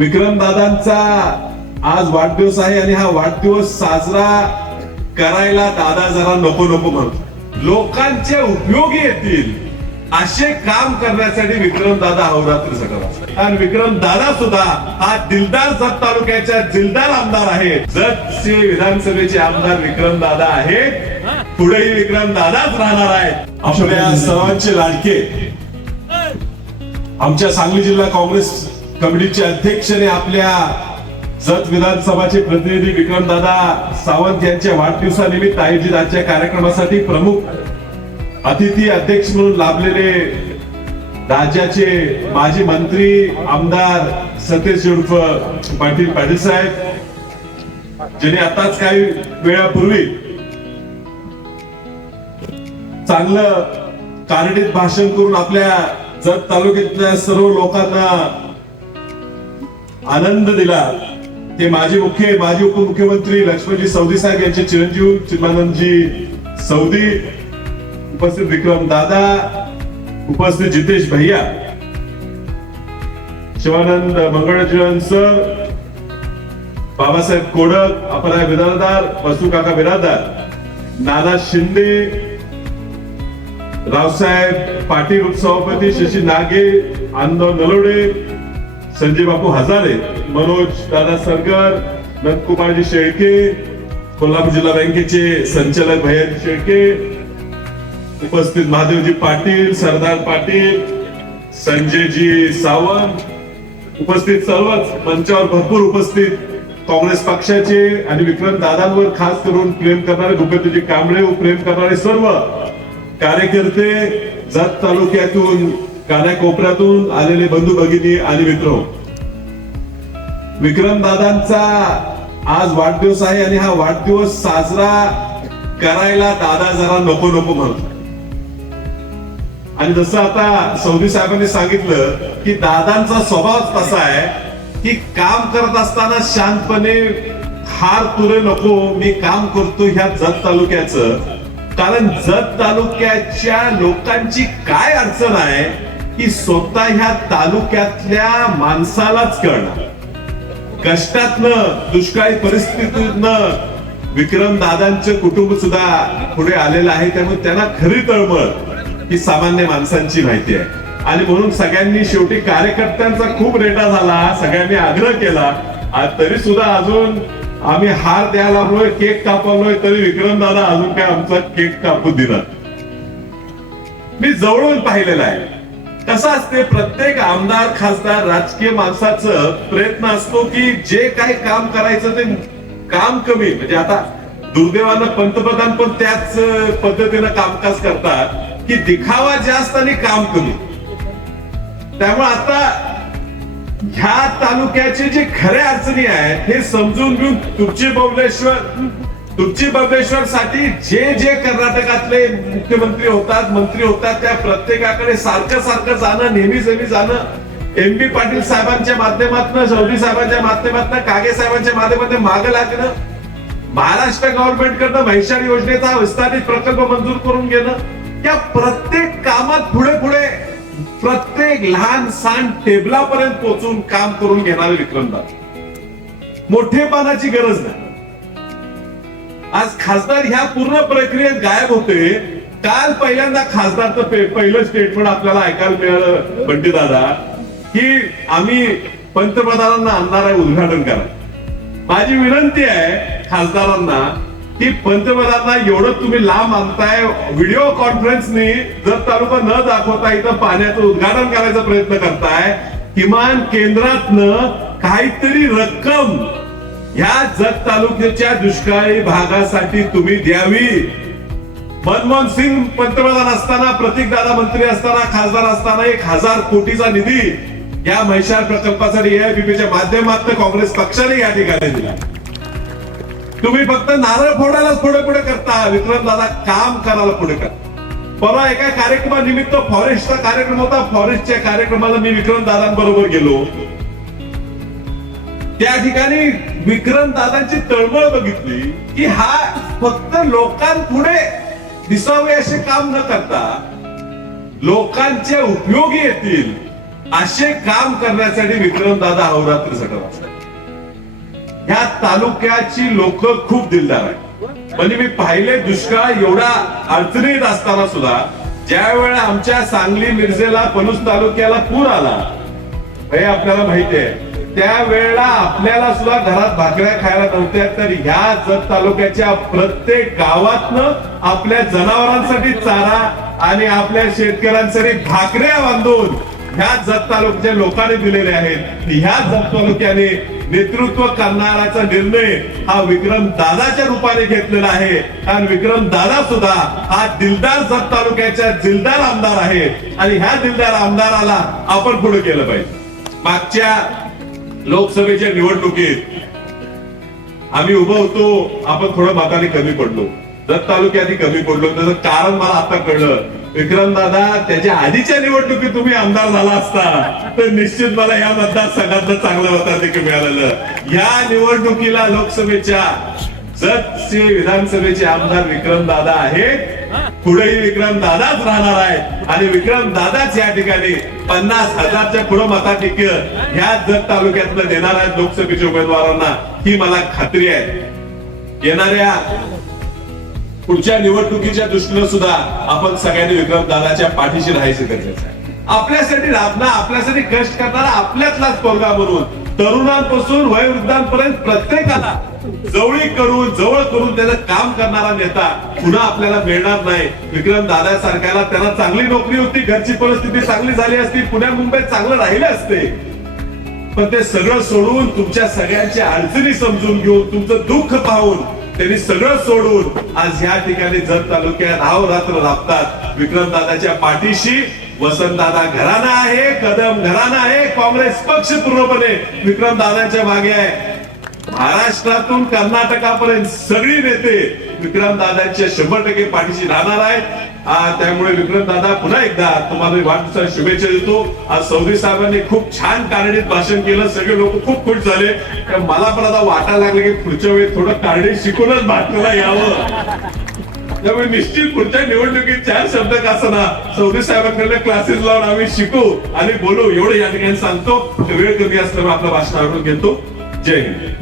विक्रमदादांचा आज वाढदिवस आहे आणि हा वाढदिवस साजरा करायला दादा जरा नको नको म्हणतो. लोकांचे उपयोगी येतील असे काम करण्यासाठी विक्रमदादा अहोरात्र झटत असतात. आणि विक्रमदादा सुद्धा हा दिलदार जत तालुक्याच्या दिलदार आमदार आहेत. जतचे विधानसभेचे आमदार विक्रमदादा आहेत. पुढेही विक्रमदादाच राहणार आहेत. आपल्या सर्वांचे लाडके आमच्या सांगली जिल्हा काँग्रेस कमिटीचे अध्यक्ष आणि आपल्या जत विधानसभाचे प्रतिनिधी विक्रमदादा सावंत यांच्या वाढदिवसानिमित्त आयोजित आजच्या कार्यक्रमासाठी प्रमुख अतिथी अध्यक्ष म्हणून लाभलेले राज्याचे माजी मंत्री आमदार सतेज उर्फ पाटील साहेब, ज्यांनी आताच काही वेळापूर्वी चांगलं कार्डित भाषण करून आपल्या जत तालुक्यातल्या सर्व लोकांना आनंद दिला. ते माजी उपमुख्यमंत्री लक्ष्मणजी सौदी साहेब यांचे चिरंजीव चिन्मानंदजी सौदी, उपस्थित विक्रम दादा, उपस्थित जितेश भैया, शिवानंद मंगळजीवन सर, बाबासाहेब कोडक, अपराय बिराजदार, बसू काका बिराजदार, नाना शिंदे, रावसाहेब पाटील उपसभापती, शशी नागे, आनंद नलोडे, संजय बापू हजारे, मनोज दादा सरगर, नंदकुमारजी शेळके, कोल्हापूर जिल्हा बँकेचे संचालक भैयाजी शेळके, उपस्थित महादेवजी पाटील, सरदार पाटील, संजयजी सावंत, उपस्थित सर्वच मंचावर भरपूर उपस्थित काँग्रेस पक्षाचे आणि विक्रम दादांवर खास करून प्रेम करणारे भूपेंद्रजी कांबळे व प्रेम करणारे सर्व कार्यकर्ते, जत तालुक्यातून कानाकोपऱ्यातून आलेले बंधू भगिनी आणि मित्र, विक्रमदादांचा आज वाढदिवस आहे आणि हा वाढदिवस साजरा करायला दादा जरा नको नको म्हणतो. आणि जसं आता सौदी साहेबांनी सांगितलं की दादांचा स्वभाव तसा आहे की काम करत असताना शांतपणे हार तुरे नको, मी काम करतो ह्या जत तालुक्याचं, कारण जत तालुक्याच्या लोकांची काय अडचण आहे की स्वतः ह्या तालुक्यातल्या माणसालाच कळणार. कष्टातनं दुष्काळी परिस्थितीतनं विक्रम दादांचं कुटुंब सुद्धा पुढे आलेलं आहे. त्यामुळे त्यांना खरी तळमळ ही सामान्य माणसांची माहिती आहे. आणि म्हणून सगळ्यांनी शेवटी कार्यकर्त्यांचा खूप रेटा झाला, सगळ्यांनी आग्रह केला, तरी सुद्धा अजून आम्ही हार द्यायला लागलोय, केक कापवलोय, तरी विक्रम दादा अजून काय आमचा केक कापू दिला. मी जवळून पाहिलेलं आहे कसं असते. प्रत्येक आमदार खासदार राजकीय माणसाचं प्रयत्न असतो की जे काही काम करायचं ते काम कमी, म्हणजे आता दुर्दैवानं पंतप्रधान पण त्याच पद्धतीनं कामकाज करतात की दिखावा जास्त आणि काम कमी. त्यामुळे आता ह्या तालुक्याचे जे खऱ्या अडचणी आहेत हे समजून घेऊन तुर्ची बबलेश्वर साठी जे जे कर्नाटकातले मुख्यमंत्री होतात, मंत्री होतात, त्या प्रत्येकाकडे सारखं जाणं, नेहमी जाणं, एम बी पाटील साहेबांच्या माध्यमातून, सौदी साहेबांच्या माध्यमातून, कागे साहेबांच्या माध्यमातून मागे लागणं, महाराष्ट्र गव्हर्नमेंट कडनं म्हैसाळ योजनेचा विस्तारित प्रकल्प मंजूर करून घेणं, या प्रत्येक कामात पुढे प्रत्येक लहान सहान टेबलापर्यंत पोहोचून काम करून घेणारे विक्रमदादा. मोठेपणाची गरज नाही. आज खासदार ह्या पूर्ण प्रक्रियेत गायब होते. काल पहिल्यांदा खासदारचं पहिलं स्टेटमेंट आपल्याला ऐकायला मिळालं बंटी दादा की आम्ही पंतप्रधानांना आणणार आहे, उद्घाटन करा. माझी विनंती आहे खासदारांना की पंतप्रधानांना एवढं तुम्ही लांब आणताय, व्हिडिओ कॉन्फरन्सनी जर तालुका न दाखवता इथं पाण्याचं उद्घाटन करायचा प्रयत्न करताय, किमान केंद्रातनं काहीतरी रक्कम ह्या जत तालुक्याच्या दुष्काळी भागासाठी तुम्ही द्यावी. मनमोहन सिंग पंतप्रधान असताना, प्रतीक दादा मंत्री असताना, खासदार असताना 1000 कोटीचा निधी या म्हैसाळ प्रकल्पासाठी एआयबीपीच्या माध्यमातून काँग्रेस पक्षाने या ठिकाणी दिला. तुम्ही फक्त नारळ फोडायलाच पुढे करता, विक्रम दादा काम करायला पुढे करता. परवा एका कार्यक्रमानिमित्त फॉरेस्टचा कार्यक्रम होता, फॉरेस्टच्या कार्यक्रमाला मी विक्रम दादांबरोबर गेलो. त्या ठिकाणी विक्रम दादांची तळमळ बघितली की हा फक्त लोकांपुढे दिसावे असे काम न करता लोकांचे उपयोगी येतील असे काम करण्यासाठी विक्रमदादा अहोरात्र झटत असतात. ह्या तालुक्याची लोक खूप दिलदार आहेत. म्हणजे मी पाहिले दुष्काळ एवढा अडचणीत असताना सुद्धा ज्या वेळेला आमच्या सांगली मिरजेला पलूस तालुक्याला पूर आला, हे आपल्याला माहिती आहे, त्यावेळेला आपल्याला सुद्धा घरात भाकऱ्या खायला नव्हत्या, तर ह्या जत तालुक्याच्या प्रत्येक गावातनं आपल्या जनावरांसाठी चारा आणि आपल्या शेतकऱ्यांसाठी भाकऱ्या बांधून ह्या जत तालुक्याच्या लोकांनी दिलेले आहेत. ह्या जत तालुक्याने नेतृत्व करणाऱ्याचा निर्णय हा विक्रम दादाच्या रूपाने घेतलेला आहे. कारण विक्रम दादा सुद्धा हा दिलदार जत तालुक्याच्या दिलदार आमदार आहे आणि ह्या दिलदार आमदाराला आपण पुढे केलं पाहिजे. मागच्या लोकसभेच्या निवडणुकीत आम्ही उभं होतो, आपण थोडं मताने कमी पडलो, जत तालुक्यात कमी पडलो. त्याचं कारण मला आता कळलं. विक्रम दादा त्याच्या आधीच्या निवडणुकीत तुम्ही आमदार झाला असता तर निश्चित मला या मतदारसंघातलं चांगलं मताधिक्य मिळालेलं. या निवडणुकीला लोकसभेच्या जतचे विधानसभेचे आमदार विक्रम दादा आहेत. पुढेही विक्रम दादाच राहणार आहे आणि विक्रम दादाच या ठिकाणी 50,000च्या पुढे मताधिक्य ह्या जत तालुक्यातलं देणार आहेत लोकसभेच्या उमेदवारांना, ही मला खात्री आहे. येणाऱ्या पुढच्या निवडणुकीच्या दृष्टीनं सुद्धा आपण सगळ्यांनी विक्रम दादाच्या पाठीशी राहायचं गरजेचं आहे. आपल्यासाठी राबणं, आपल्यासाठी कष्ट करणारा आपल्यातलाच पोरगा म्हणून तरुणांपासून वयोवृद्धांपर्यंत प्रत्येकाला जवळ करून त्याचं काम करणारा नेता पुन्हा आपल्याला मिळणार नाही. विक्रम दादा सारख्याला त्यांना चांगली नोकरी होती, घरची परिस्थिती चांगली झाली असती, पुण्या मुंबईत चांगलं राहिले असते, पण ते सगळं सोडून तुमच्या सगळ्यांच्या अडचणी समजून घेऊन तुमचं दुःख पाहून त्यांनी सगळं सोडून आज ह्या ठिकाणी जत तालुक्यात अहोरात्र राबतात. विक्रमदादाच्या पाठीशी वसंतदादा घराणा आहे, कदम घराणा आहे, काँग्रेस पक्ष पूर्णपणे विक्रमदादांच्या मागे आहे. महाराष्ट्रातून कर्नाटकापर्यंत सगळी नेते विक्रमदादांच्या 100% पाठीशी राहणार आहेत. त्यामुळे विक्रमदादा पुन्हा एकदा तुम्हाला वाढदिवसाच्या शुभेच्छा देतो. आज चौधरी साहेबांनी खूप छान कारणीत भाषण केलं, सगळे लोक खूप खुश झाले. मला पण आता वाटायला लागलं की पुढच्या वेळी थोडं कारणीत शिकूनच भाषणाला यावं. त्यामुळे निश्चित पुढच्या निवडणुकीत 4 शब्द का असना चौधरी साहेबांकडे क्लासेस लावून आम्ही शिकू आणि बोलू, एवढं या ठिकाणी सांगतो. वेळ कमी असल्यामुळे आपलं भाषण आवडून घेतो. जय हिंद.